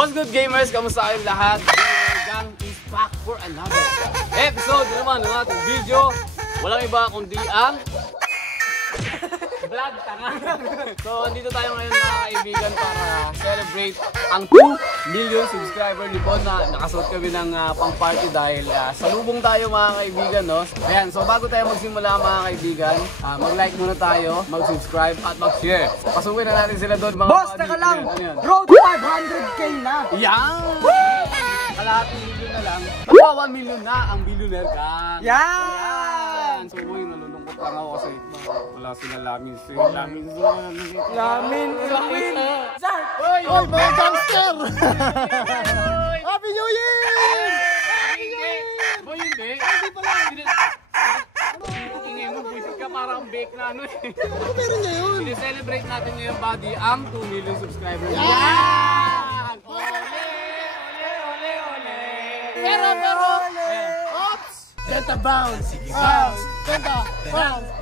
What's good gamers? Kamusta kayong lahat? Gang is back for another episode naman ng ating video. Walang iba kundi ang vlog tanga. So andito tayo ngayon mga kaibigan para celebrate ang 2 million subscriber ni Bon na nakasuot kami ng pang party dahil salubong tayo mga kaibigan, no? Ayan, so bago tayo magsimula mga kaibigan, mag-like muna tayo, mag-subscribe at mag-share. Pasukin na natin sila doon mga boss, taka lang! Road 500k na! Yan! Kalahating million na lang. 1 million na ang billionaire gang. Yan! So boy, nalulungkot lang ako kasi wala sila Lamin. Lamin! Sir! Hoy! Hoy, mga gangster! Happy New Year! Happy New Year! Boy, hindi. Hindi pala. Ingay mo, buisit ka parang bake na ano eh. Ano meron niya yun? Celebrate natin ngayon, buddy, ang 2 million subscribers. Yan! Pero, oops! Senta bounce! Senta bounce!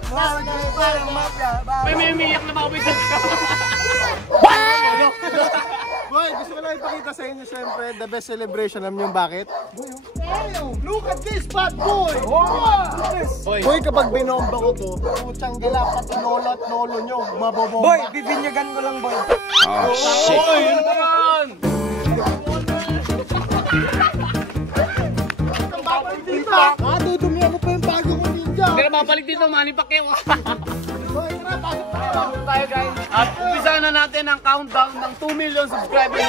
May umiyak na mga buisit ka. Boy, gusto ko lang ipakita sa inyo syempre, the best celebration. Alam niyo bakit? Boy, look at this bad boy! Boy, kapag binomba ko to, putsang gala, pati lolo at lolo nyo, mabobomba. Boy, bibinyagan ko lang, boy. Oh, shit! Boy, yun naman! Dudumi ako pa yung bago ko ninja. Hindi na mabalik dito, Manny Pacquiao. Boy, tara, pasok Tayo guys. At umpisa na natin ang countdown ng 2 million subscribers.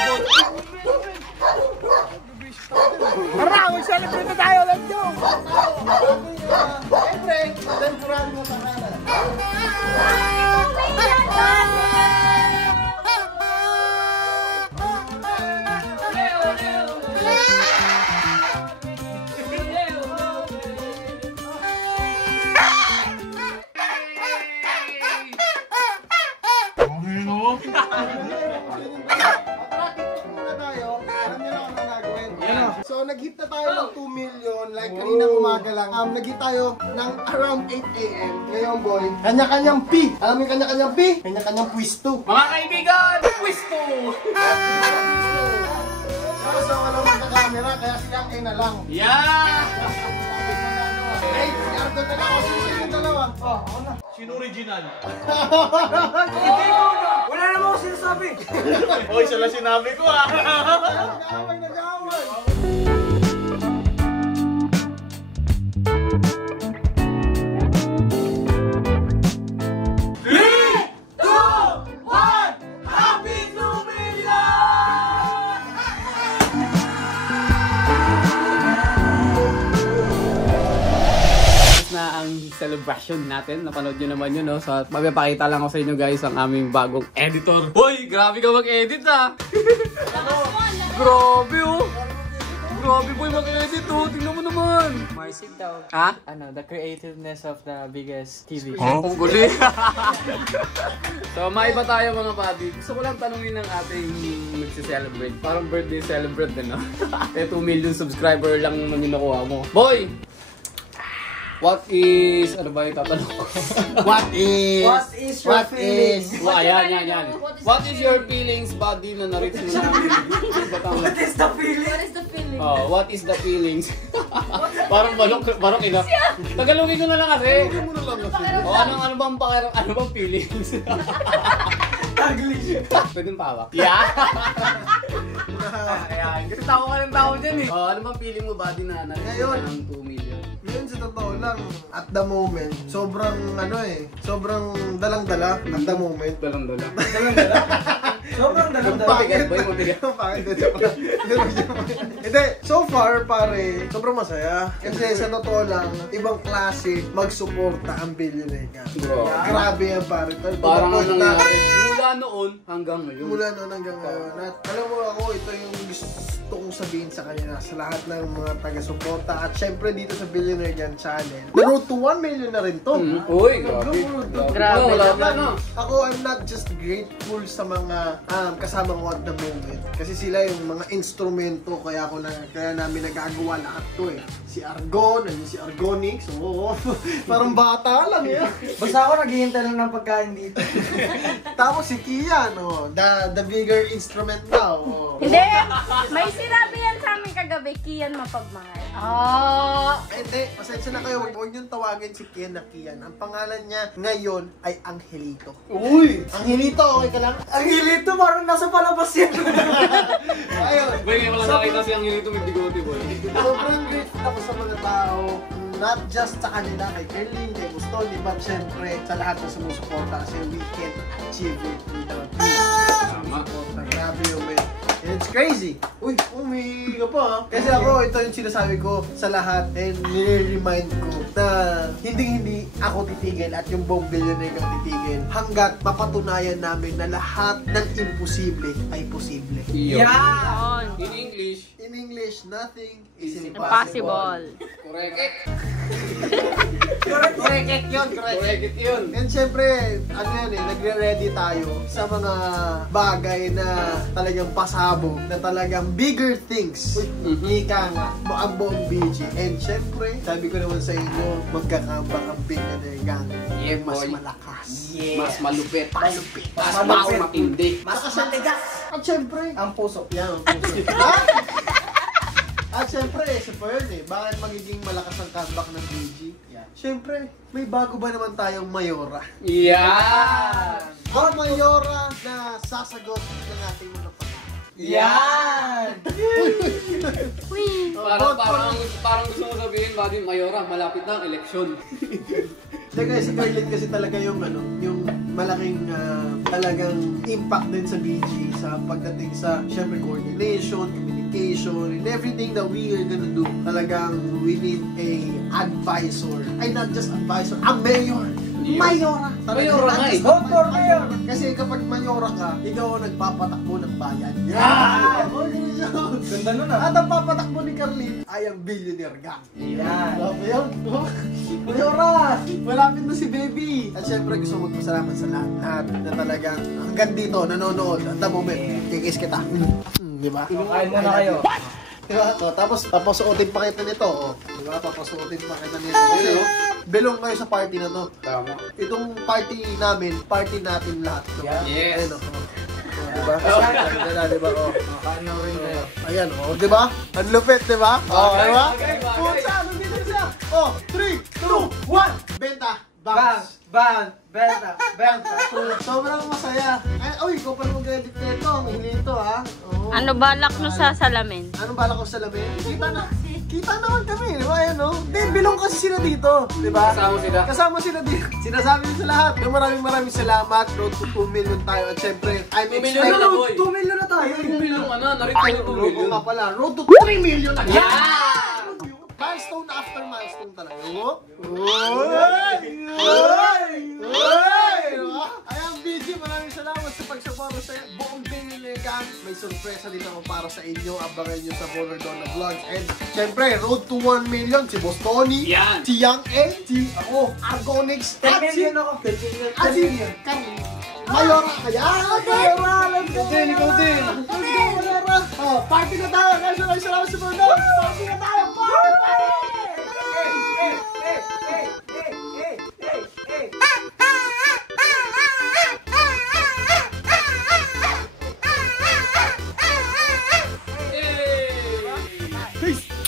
Tara, mag-celebrate na tayo. Let's go! Siyempre, temporary mo sa kanan. So nag-hit na tayo ng 2 million like kaninang umaga lang. Nag-hit tayo ng around 8 AM. Ngayon boy, kanya-kanyang P. Alam mo yung kanya-kanyang P? Kanya-kanyang pwisto. Mga kaibigan, pwisto! So walang magka-camera kaya siya kayo na lang. Yeah! Ay, si Ardo na lang ako sila yung dalawa. Ako na. Sino original? Wala naman ako sinasabi. Hoy, siya lang sinabi ko ah. Nag-aaway. Na ang celebration natin, napanood nyo naman yun, no? So, mapapakita lang ako sa inyo guys ang aming bagong editor. Hoy, grabe ka mag-edit ah! Grabe oh! Grabe boy mag-edit oh! Tingnan mo naman! Marcy daw. Ha? Ano, the creativeness of the biggest TV. Ang guli! So, maiba tayo mga buddy. Gusto ko lang tanungin ng ating nagsi-celebrate. Parang birthday celebrant din, no? 2 million subscriber lang naman yung nakuha mo. Boy! What is... Ano ba yung tatanong ko? What is your feelings? Yan. What is your feelings, buddy, na na-reach mo na? What is the feeling? What is the feeling? Oh, what is the feelings? Parang ina. Tagalogin ko na lang kasi. Oh, ano bang feelings? Taglish. Pwede pa hawak? Yeah. Ayan. Kasi tao ka ng tao dyan eh. Oh, ano bang feeling mo, buddy, na na-reach mo ng 2 million? Yun sa totoo lang, at the moment, sobrang sobrang dalang-dala at the moment. Dalang-dala. Sobrang dalang-dalang. Mabigat, boy, mabigat. Hindi, so far pare, sobrang masaya. Kasi sa totoo lang, ibang klase magsuporta ang billionaire ka. Grabe yan pare. Parang ano nangyari, mula noon hanggang ngayon. Mula noon hanggang ngayon. At alam mo ako, ito yung gusto kong sabihin sa kanila, sa lahat ng mga taga-suporta. At syempre dito sa Billionaire Gang Channel, the road to 1 million na rin to. Uy, grabe. Grabe. Wala na. Ako, I'm not just grateful thankful sa mga kasama ko at the moment. Kasi sila yung mga instrumento kaya namin nagagawa lahat to eh. Si Argon, si Argonix, oo. Parang bata lang eh. Basta ako naghihintay lang ng pagkain dito. Tapos si Kian, the bigger instrument now. Hindi, may sinabi yan sa amin kagabi, Kian mapagmahal. Hindi, pasensya na kayo. Huwag niyong tawagin si Kian na Kian. Ang pangalan niya ngayon ay Angelito. Uy! Angelito, okay ka lang? Ang hilito, parang nasa palabas yan. Ayun. Boy, ngayon wala nakita si Angelito may bigote, boy. Sobrang grateful ako sa mga tao. Not just sa kanila, kay Kerlin, kay Gustoni, but syempre sa lahat na sumusuporta kasi we can't achieve it without you. Tama. Grabe yun, man. And it's crazy. Uy, umiiga pa ha. Kasi ako, ito yung sinasabi ko sa lahat and nire-remind ko na hindi ako titigil at yung buong billionaire ang titigil hanggat mapatunayan namin na lahat ng imposible ay posible. Yeah! In English, In English, nothing is Impossible. correct. Correct yun, Correct yun. And syempre, nagre-ready tayo sa mga bagay na talagang pasabog, na talagang bigger things. Ika nga, ang buong BG. And syempre, sabi ko naman sa inyo, magkakambang-ambing na gang. Yeah, mas boy. malakas. Mas malupit. Mas malupit. matindi. Mas matigas. At syempre, Ang puso. yan ang puso. At syempre, isa pa yun eh. Bakit magiging malakas ang comeback ng BG? Syempre, may bago ba naman tayong Mayora? Yan! Ang Mayora na sasagot ng ating mga pangalan. Yan! Uy. Parang gusto mo sabihin, Buddy, Mayora, malapit na ang eleksyon. Teka, si Carlet kasi talaga yung malaking talagang impact din sa BG sa pagdating sa syempre coordination, communication, and everything that we are gonna do. Talagang we need a advisor. Ay, not just advisor, a mayor. Mayora. Mayora nga eh. Vote for mayor! Kasi kapag mayora ka, ikaw ang nagpapatakbo ng bayan. Ganda nun ah. At ang papatakbo ni Carlin ay ang billionaire gang. Yan. Grabe yun. Mayora! Malapit na si Baby! At syempre gusto magpasalamat sa lahat na talagang hanggang dito nanonood at the moment, kikis kita. Di ba? Kain muna kayo. Diba? O, tapos papasuotin pa kita nito. O. Diba? Papasuotin pa kita nito. Kasi belong kayo sa party na to. Tama. Itong party namin, party natin lahat. No? Yes. Ayun, o. Diba? Diba? O. Kain na rin kayo. Ayan, o. Diba? Ang lupit, diba? O, diba? bagay. Puta, nandito siya. O, 3, 2, 1. Benta. Bang! Bounce. Bang! Benta! Benta! Sobrang masaya. Ay, uy, ikaw pa naman credit nito. Ang hilito, ha? Oo. Ano balak nyo sa salamin? Anong bala ko sa lamin? Kita naman kami, di ba? Ayan, no? Hindi, bilong kasi sila dito, di ba? Kasama sila. Kasama sila dito. Sinasabi nyo sa lahat. Maraming salamat. Road to 2 million tayo. At syempre, I'm 2 million na, excited. boy. 2 million na tayo! 2 million ka na, narito Ay, yung 2 road million. nga pala. Road to 3 million na. Yeah! Milestone after milestone talaga. Ayan, BG, maraming salamat sa pagsuporta sa buong Billionaire Gang. May sorpresa din ako para sa inyo. Abangan nyo sa Bonardona Vlogs. And syempre, road to 1 million. Si Boss Tony, Yan. si Young A, si ako, Argonix, 10 million ako! 10 million! at si Carly. Mayora, kaya Mayora, let's go! Ikaw din! Mayora! Oh, party na tayo! Guys, maraming salamat sa mga party na tayo! Party! Peace!